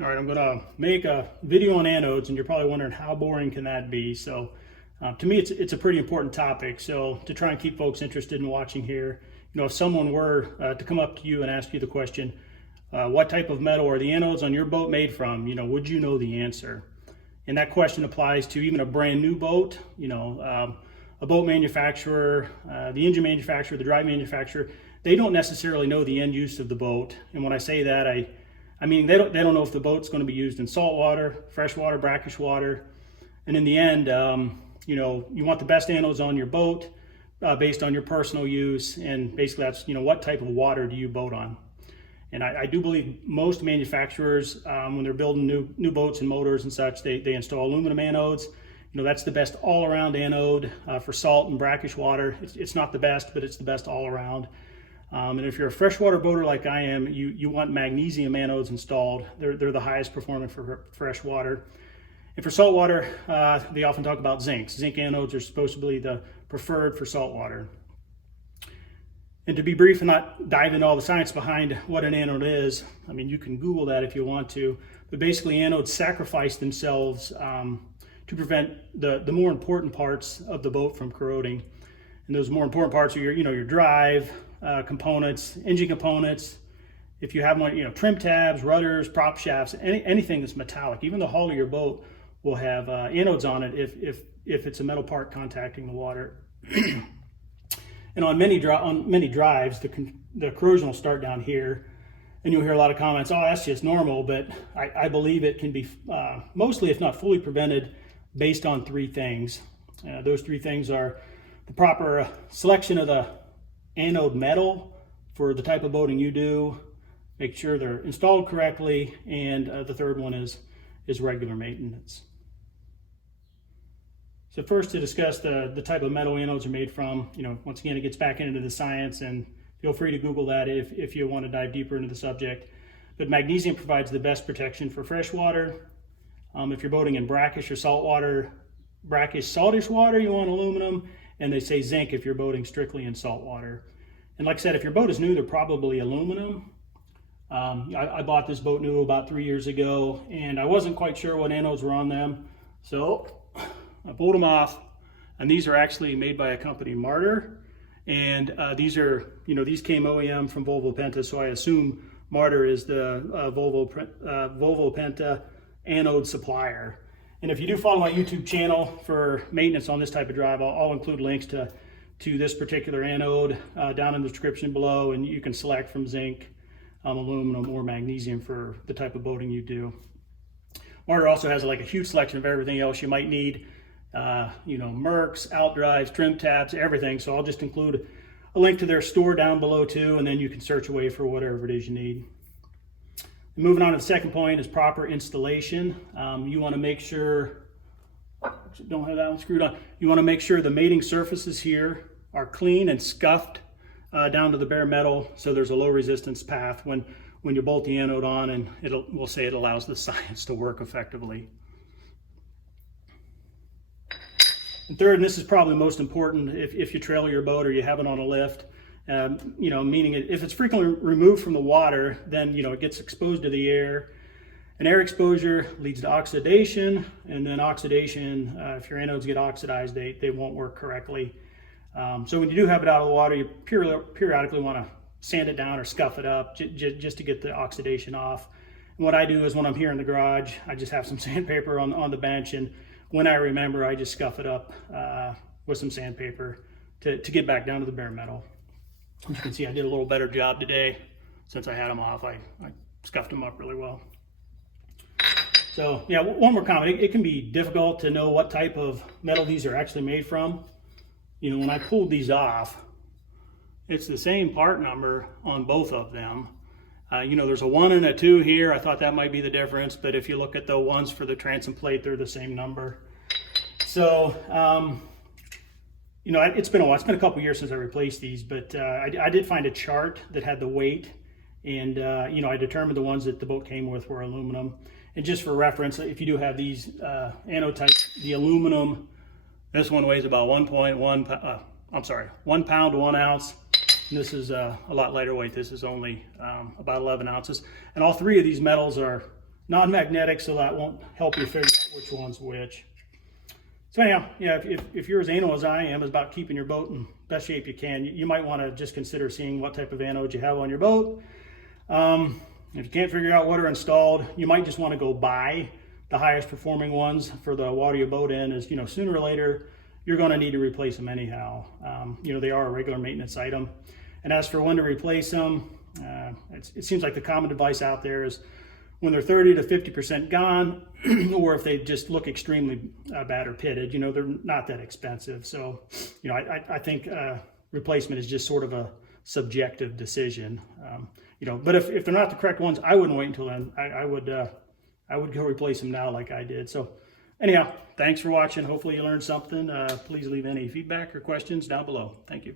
All right, I'm gonna make a video on anodes, and you're probably wondering how boring can that be. So to me, it's a pretty important topic. So to try and keep folks interested in watching here, if someone were to come up to you and ask you the question, what type of metal are the anodes on your boat made from, would you know the answer? And that question applies to even a brand new boat, a boat manufacturer, the engine manufacturer, the drive manufacturer. They don't necessarily know the end use of the boat. And when I say that, I mean, they don't know if the boat's going to be used in salt water, fresh water, brackish water. And in the end, you want the best anodes on your boat based on your personal use. And basically that's, what type of water do you boat on? And I do believe most manufacturers, when they're building new boats and motors and such, they install aluminum anodes. That's the best all-around anode for salt and brackish water. It's not the best, but it's the best all around. And if you're a freshwater boater like I am, you want magnesium anodes installed. They're the highest performing for fresh water. And for salt water, they often talk about zinc. Zinc anodes are supposed to be the preferred for salt water. And to be brief and not dive into all the science behind what an anode is, I mean, you can Google that if you want to, but basically anodes sacrifice themselves to prevent the more important parts of the boat from corroding. And those more important parts are your drive components, engine components. If you have one, trim tabs, rudders, prop shafts, anything that's metallic. Even the hull of your boat will have anodes on it if it's a metal part contacting the water. And on many drives, the corrosion will start down here, and you'll hear a lot of comments, oh, that's just normal, but I believe it can be mostly, if not fully, prevented based on three things. Those three things are the proper selection of the anode metal for the type of boating you do, make sure they're installed correctly, and the third one is regular maintenance. So first, to discuss the type of metal anodes are made from, once again, it gets back into the science, and feel free to Google that if you want to dive deeper into the subject. But magnesium provides the best protection for fresh water. If you're boating in brackish or saltwater, brackish, saltish water, you want aluminum. And they say zinc if you're boating strictly in salt water. And like I said, if your boat is new, they're probably aluminum. I bought this boat new about 3 years ago, and I wasn't quite sure what anodes were on them. So I pulled them off, and these are actually made by a company, Martyr. And these came OEM from Volvo Penta, so I assume Martyr is the Volvo Penta anode supplier. And if you do follow my YouTube channel for maintenance on this type of drive, I'll include links to this particular anode down in the description below, and you can select from zinc, aluminum, or magnesium for the type of boating you do. Martyr also has like a huge selection of everything else you might need, Mercs, out drives, trim tabs, everything. So I'll just include a link to their store down below too, and then you can search away for whatever it is you need. Moving on to the second point is proper installation. You want to make sure, don't have that one screwed on. You want to make sure the mating surfaces here are clean and scuffed down to the bare metal, so there's a low resistance path when you bolt the anode on, and we'll say it allows the science to work effectively. And third, and this is probably most important, if you trailer your boat or you have it on a lift, meaning if it's frequently removed from the water, then, it gets exposed to the air. And air exposure leads to oxidation, and then oxidation, if your anodes get oxidized, they won't work correctly. So when you do have it out of the water, you periodically want to sand it down or scuff it up just to get the oxidation off. And what I do is when I'm here in the garage, I just have some sandpaper on the bench, and when I remember, I just scuff it up with some sandpaper to get back down to the bare metal. As you can see, I did a little better job today. Since I had them off, I scuffed them up really well. So yeah, one more comment. It can be difficult to know what type of metal these are actually made from. When I pulled these off, it's the same part number on both of them. There's a 1 and a 2 here. I thought that might be the difference, but if you look at the ones for the transom plate, they're the same number. So, it's been a while. It's been a couple years since I replaced these, but I did find a chart that had the weight, and I determined the ones that the boat came with were aluminum. And just for reference, if you do have these anode types, the aluminum, this one weighs about 1 pound to 1 ounce. And this is a lot lighter weight. This is only about 11 ounces. And all three of these metals are non-magnetic, so that won't help you figure out which one's which. So anyhow, yeah, if you're as anal as I am, is about keeping your boat in best shape you can, you might want to just consider seeing what type of anodes you have on your boat. If you can't figure out what are installed, you might just want to go buy the highest performing ones for the water you boat in. Is, sooner or later you're going to need to replace them anyhow. They are a regular maintenance item. And as for when to replace them, it seems like the common advice out there is when they're 30 to 50% gone, or if they just look extremely bad or pitted. They're not that expensive. So, I think replacement is just sort of a subjective decision. But if they're not the correct ones, I wouldn't wait until then. I would go replace them now like I did. So anyhow, thanks for watching. Hopefully you learned something. Please leave any feedback or questions down below. Thank you.